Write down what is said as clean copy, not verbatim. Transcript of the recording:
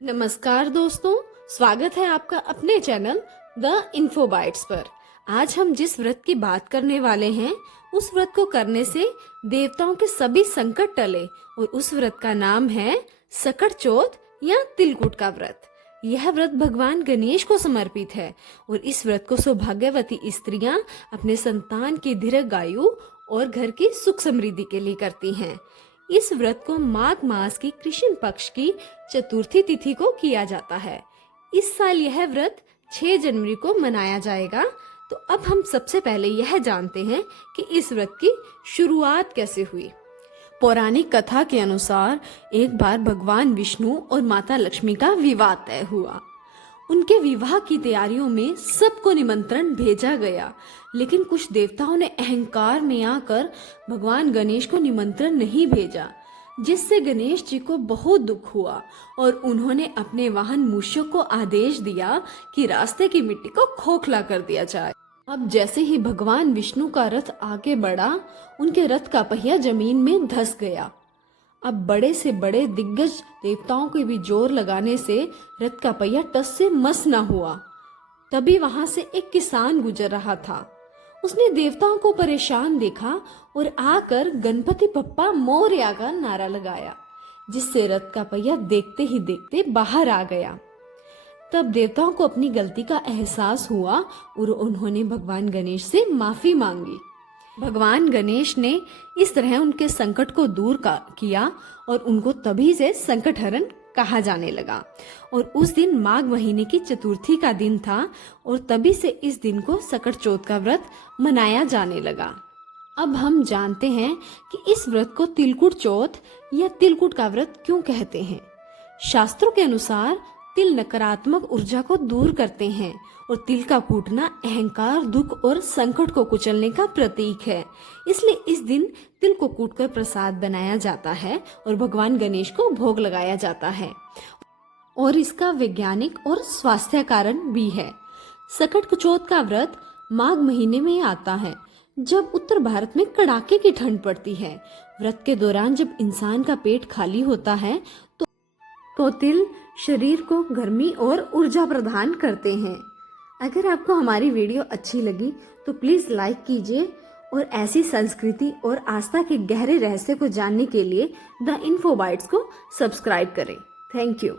नमस्कार दोस्तों, स्वागत है आपका अपने चैनल द इन्फो बाइट्स पर। आज हम जिस व्रत की बात करने वाले हैं उस व्रत को करने से देवताओं के सभी संकट टले और उस व्रत का नाम है सकट चौथ या तिलकुट का व्रत। यह व्रत भगवान गणेश को समर्पित है और इस व्रत को सौभाग्यवती स्त्रियां अपने संतान की दीर्घायु और घर की सुख समृद्धि के लिए करती हैं। इस व्रत को माघ मास की कृष्ण पक्ष की चतुर्थी तिथि को किया जाता है। इस साल यह व्रत 6 जनवरी को मनाया जाएगा। तो अब हम सबसे पहले यह जानते हैं कि इस व्रत की शुरुआत कैसे हुई। पौराणिक कथा के अनुसार एक बार भगवान विष्णु और माता लक्ष्मी का विवाह तय हुआ। उनके विवाह की तैयारियों में सबको निमंत्रण भेजा गया, लेकिन कुछ देवताओं ने अहंकार में आकर भगवान गणेश को निमंत्रण नहीं भेजा, जिससे गणेश जी को बहुत दुख हुआ और उन्होंने अपने वाहन मूषक को आदेश दिया कि रास्ते की मिट्टी को खोखला कर दिया जाए। अब जैसे ही भगवान विष्णु का रथ आगे बढ़ा, उनके रथ का पहिया जमीन में धंस गया। अब बड़े से बड़े दिग्गज देवताओं के भी जोर लगाने से रथ का पहिया टस से मस न हुआ। तभी वहां से एक किसान गुजर रहा था। उसने देवताओं को परेशान देखा और आकर गणपति बप्पा मोरया का नारा लगाया, जिससे रथ का पहिया देखते ही देखते बाहर आ गया। तब देवताओं को अपनी गलती का एहसास हुआ और उन्होंने भगवान गणेश से माफी मांगी। भगवान गणेश ने इस तरह उनके संकट को दूर किया और उनको तभी से संकट हरण कहा जाने लगा। और उस दिन माघ महीने की चतुर्थी का दिन था और तभी से इस दिन को सकट चौथ का व्रत मनाया जाने लगा। अब हम जानते हैं कि इस व्रत को तिलकुट चौथ या तिलकुट का व्रत क्यों कहते हैं। शास्त्रों के अनुसार तिल नकारात्मक ऊर्जा को दूर करते हैं और तिल का कूटना अहंकार, दुख और संकट को कुचलने का प्रतीक है। इसलिए इस दिन तिल को कूटकर प्रसाद बनाया जाता है और भगवान गणेश को भोग लगाया जाता है और इसका वैज्ञानिक और स्वास्थ्य कारण भी है। सकट चौथ का व्रत माघ महीने में आता है, जब उत्तर भारत में कड़ाके की ठंड पड़ती है। व्रत के दौरान जब इंसान का पेट खाली होता है तो तिल शरीर को गर्मी और ऊर्जा प्रदान करते हैं। अगर आपको हमारी वीडियो अच्छी लगी तो प्लीज लाइक कीजिए और ऐसी संस्कृति और आस्था के गहरे रहस्य को जानने के लिए द इन्फो बाइट्स को सब्सक्राइब करें। Thank you.